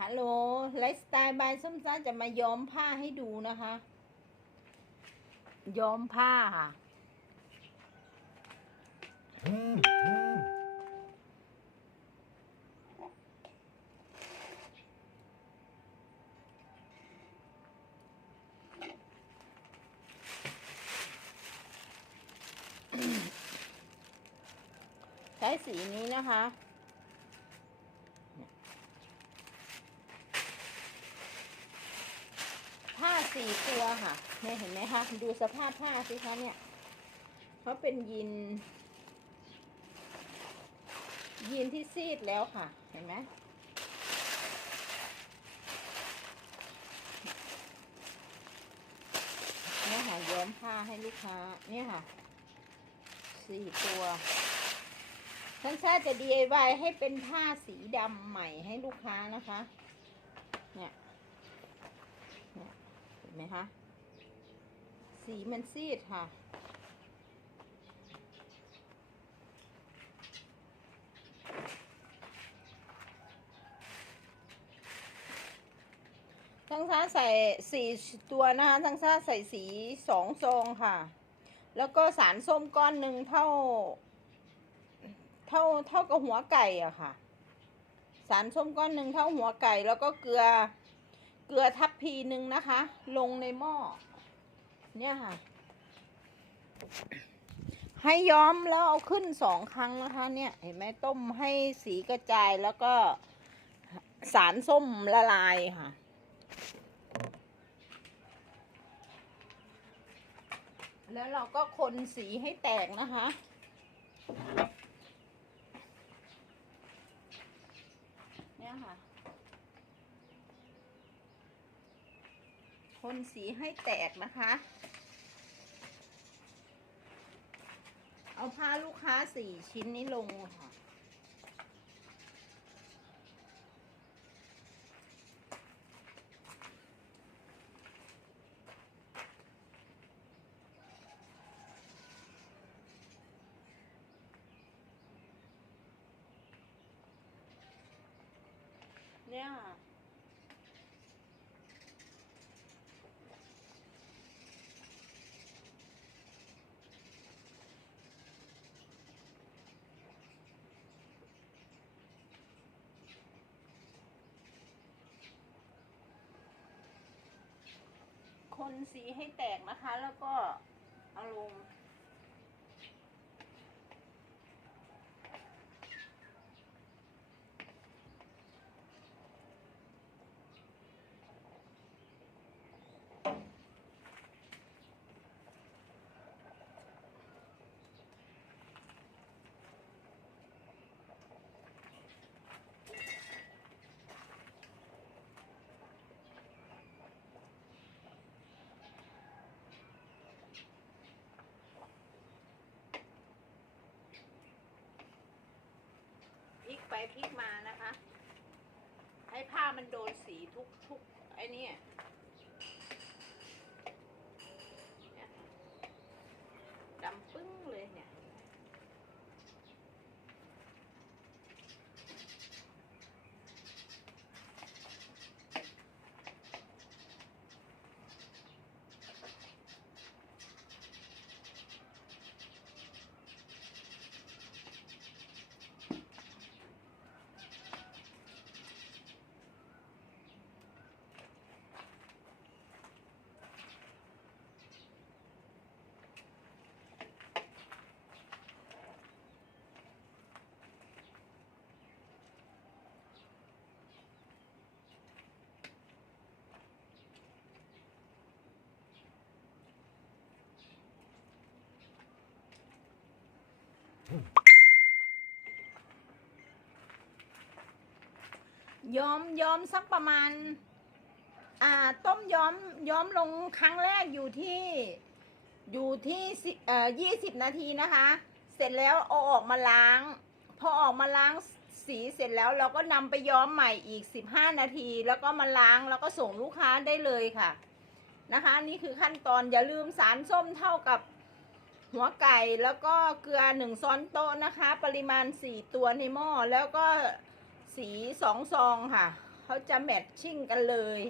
ฮัลโหลไลฟ์สไตล์บายส้มซ่าจะมาย้อมผ้าให้ดูนะคะ ย้อมผ้าค่ะ ใช้สีนี้นะคะ ผ้าสี่ตัวค่ะเนี่ยเห็นไหมคะดูสภาพผ้าสิคะเนี่ยเขาเป็นยีนยีนที่ซีดแล้วค่ะ เห็นไหมเนี่ยค่ะย้อมผ้าให้ลูกค้าเนี่ยค่ะสี่ตัวฉันชาติจะ DIY ให้เป็นผ้าสีดำใหม่ให้ลูกค้านะคะ เนี่ย เห็น ไหมคะ สีมันซีดค่ะ ทั้งซ่าใส่สี่ตัวนะคะ ทั้งซ่าใส่สีสองซองค่ะ แล้วก็สารส้มก้อนหนึ่งเท่า เท่าเท่ากับหัวไก่อะค่ะ สารส้มก้อนหนึ่งเท่าหัวไก่แล้วก็เกลือ เกลือทับพีหนึ่งนะคะ ลงในหม้อเนี่ยค่ะ ให้ย้อมแล้วเอาขึ้นสองครั้งนะคะ เนี่ย เห็นไหมต้มให้สีกระจายแล้วก็สารส้มละลายค่ะแล้วเราก็คนสีให้แตกนะคะ เนี่ยค่ะ นสีให้แตกนะคะ เอาผ้าลูกค้าสี่ชิ้นนี้ลงค่ะเนี่ย คนสีให้แตกนะคะ แล้วก็เอาลง ไปพลิกมานะคะ ให้ผ้ามันโดนสีทุกทุกไอ้นี่ยเนี่ยดำปึ้งเลยเนี่ย ย้อมย้อมสักประมาณ อ่า ต้มย้อมย้อมลงครั้งแรกอยู่ที่ อยู่ที่สิเอ่อยี่สิบนาทีนะคะ เสร็จแล้วเอาออกมาล้าง พอออกมาล้างสีเสร็จแล้วเราก็นำไปย้อมใหม่อีกสิบห้านาที แล้วก็มาล้างแล้วก็ส่งลูกค้าได้เลยค่ะ นะคะ นี่คือขั้นตอนอย่าลืมสารส้มเท่ากับ หัวไก่แล้วก็เกลือหนึ่งช้อนโต๊ะนะคะ ปริมาณสี่ตัวในหม้อแล้วก็สีสองซองค่ะ เขาจะแมทชิ่งกันเลย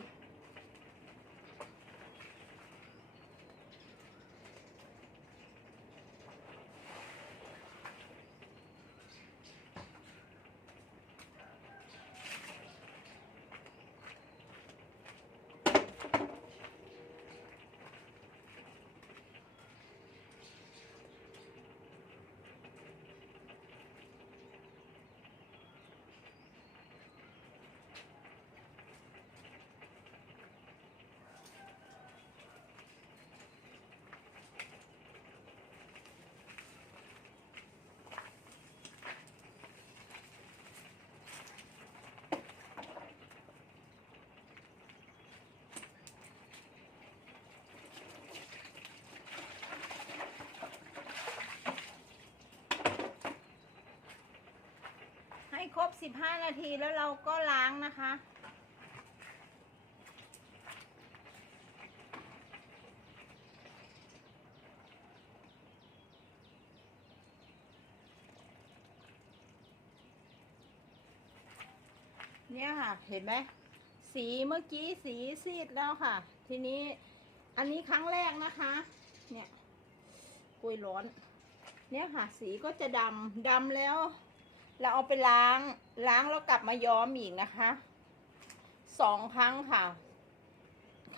ครบ 15 นาทีแล้วเราก็ล้างนะคะ เนี่ยค่ะ เห็นไหมสีเมื่อกี้สีซีดแล้วค่ะ ทีนี้อันนี้ครั้งแรกนะคะ เนี่ยกุยร้อน เนี่ยค่ะ สีก็จะดำดำแล้ว เราเอาไปล้าง ล้างแล้วกลับมาย้อมอีกนะคะสองครั้งค่ะ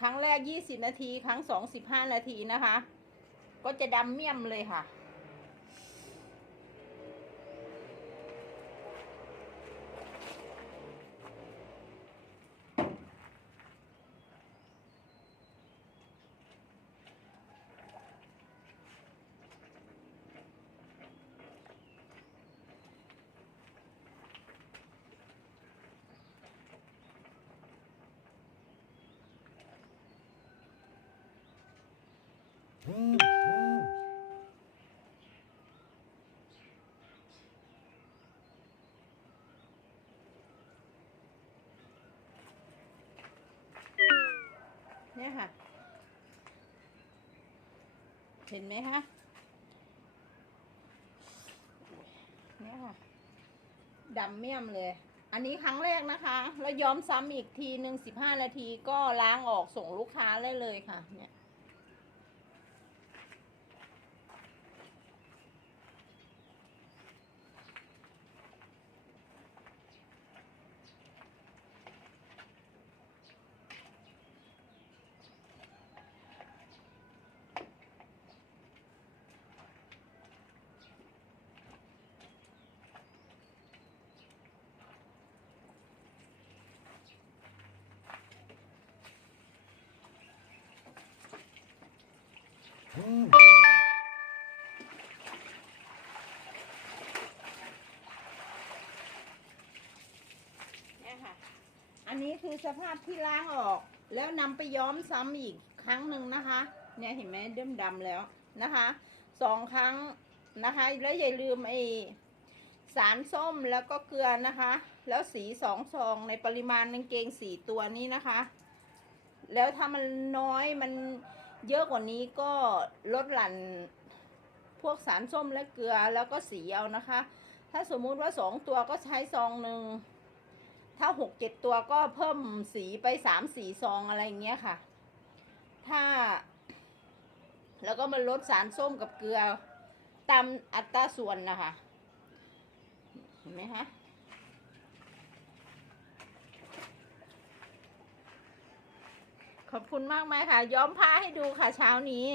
ครั้งแรกยี่สิบนาที ครั้งสองสิบห้านาทีนะคะ ก็จะดำเมี่ยมเลยค่ะ เนี่ยค่ะ เห็นไหมคะเนี่ยค่ะดำเมี่ยมเลย อันนี้ครั้งแรกนะคะ แล้วย้อมซ้ำอีกทีหนึ่งสิบห้านาทีก็ล้างออกส่งลูกค้าได้เลยค่ะ เนี่ยเนี่ยค่ะ อันนี้คือสภาพที่ล้างออก แล้วนำไปย้อมซ้ำอีกครั้งหนึ่งนะคะ เนี่ยเห็นไหมเดิมดำแล้วนะคะสองครั้งนะคะ แล้วอย่าลืมไอสารส้มแล้วก็เกลือนะคะ แล้วสีสองซองในปริมาณกางเกงสี่ตัวนี้นะคะ แล้วถ้ามันน้อยมันเยอะกว่านี้ก็ลดหลั่นพวกสารส้มและเกลือแล้วก็สีเอานะคะ ถ้าสมมุติว่าสองตัวก็ใช้ซองหนึ่ง ถ้าหกเจ็ดตัวก็เพิ่มสีไปสามสีซองอะไรเงี้ยค่ะ ถ้า แล้วก็มาลดสารส้มกับเกลือ ตามอัตราส่วนนะคะเห็นไหมคะขอบคุณมากไหมค่ะ ย้อมผ้าให้ดูค่ะเช้านี้